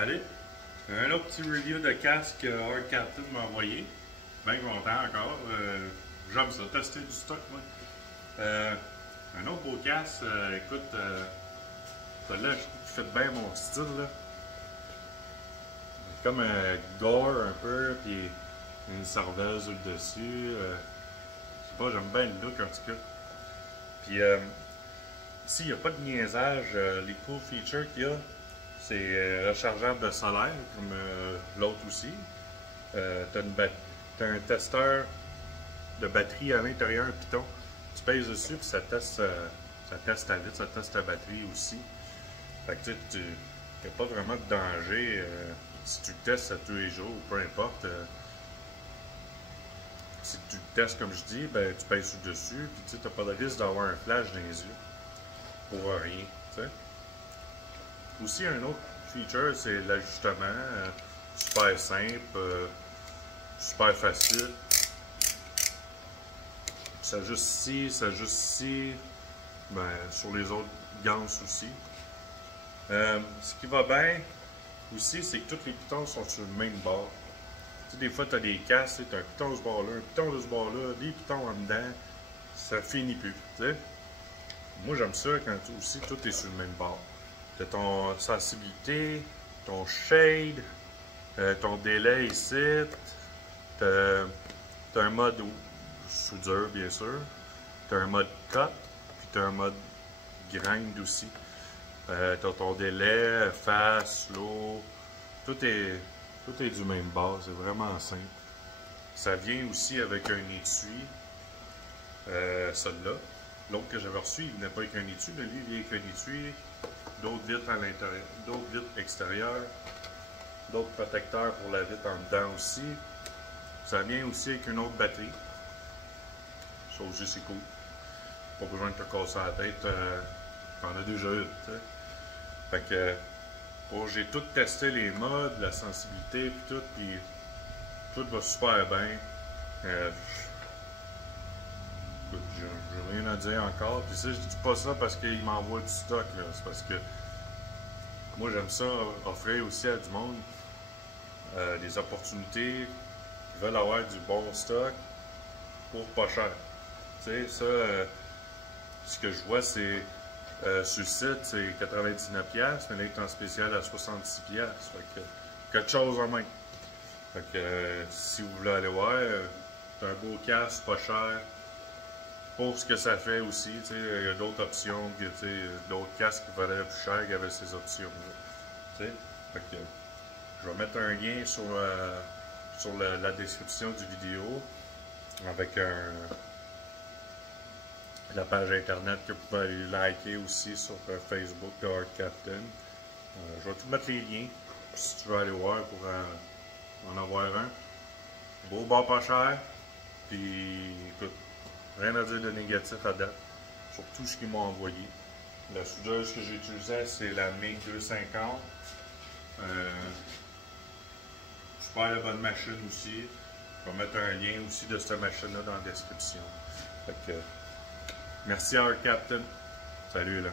Allez, un autre petit review de casque Hard Captain m'a envoyé. Bien content encore. J'aime ça, tester du stock, moi. Un autre beau casque, écoute, celui-là, je trouve qu'il fait bien mon style. Là. Comme un gore un peu, puis une serveuse au-dessus. Je sais pas, j'aime bien le look en tout cas. Puis ici, il n'y a pas de niaisage. Les cool features qu'il y a, c'est rechargeable de solaire, comme l'autre aussi. T'as un testeur de batterie à l'intérieur, Python. Tu pèses dessus, puis ça teste ta vitre, ça teste ta batterie aussi. Fait que tu n'as pas vraiment de danger si tu le testes à tous les jours, ou peu importe. Si tu le testes comme je dis, ben, tu pèses dessus, puis tu n'as pas de risque d'avoir un flash dans les yeux. Pour rien, tu sais. Aussi, un autre feature, c'est l'ajustement. Super simple, super facile. Ça s'ajuste ici, ça s'ajuste ici. Ben, sur les autres ganses aussi. Ce qui va bien aussi, c'est que tous les pitons sont sur le même bord. Tu sais, des fois, tu as des casques, tu as un piton de ce bord-là, un piton de ce bord-là, des pitons en dedans. Ça finit plus, tu sais. Moi, j'aime ça quand aussi tout est sur le même bord. Tu as ton sensibilité, ton shade, ton délai ici. Tu as un mode soudure, bien sûr. Tu as un mode cut, puis tu as un mode grind aussi. Tu as ton délai, fast, slow. Tout est du même bord. C'est vraiment simple. Ça vient aussi avec un étui. Celui-là. L'autre que j'avais reçu, il venait pas avec un étui, mais lui, il vient avec un étui, d'autres vitres à l'intérieur, d'autres vitres extérieures, d'autres protecteurs pour la vitre en dedans aussi. Ça vient aussi avec une autre batterie. Ça aussi, c'est cool. Pas besoin de te casser la tête. T'en as déjà une, tu sais. Fait que, j'ai tout testé les modes, la sensibilité, puis tout va super bien. J'ai rien à dire encore. Puis ça, je dis pas ça parce qu'il m'envoie du stock, là. C'est parce que moi, j'aime ça offrir aussi à du monde des opportunités qui veulent avoir du bon stock pour pas cher. Tu sais, ça, ce que je vois, c'est sur le site, c'est 99$, mais là, il est en spécial à 66$. Fait que quelque chose en main. Fait que si vous voulez aller voir, c'est un beau casque, pas cher. Pour ce que ça fait aussi, il y a d'autres options, d'autres casques qui valaient plus cher qui avaient ces options-là. Fait que je vais mettre un lien sur la description du vidéo avec la page internet que vous pouvez aller liker aussi sur Facebook de Hard Captain. Je vais tout mettre les liens si tu veux aller voir pour en avoir un. Beau bar pas cher, puis écoute, rien à dire de négatif à date, sur tout ce qu'ils m'ont envoyé. La soudeuse que j'ai utilisée, c'est la MiG 250. Super la bonne machine aussi. Je vais mettre un lien aussi de cette machine-là dans la description. Fait que, merci Hard Captain. Salut là.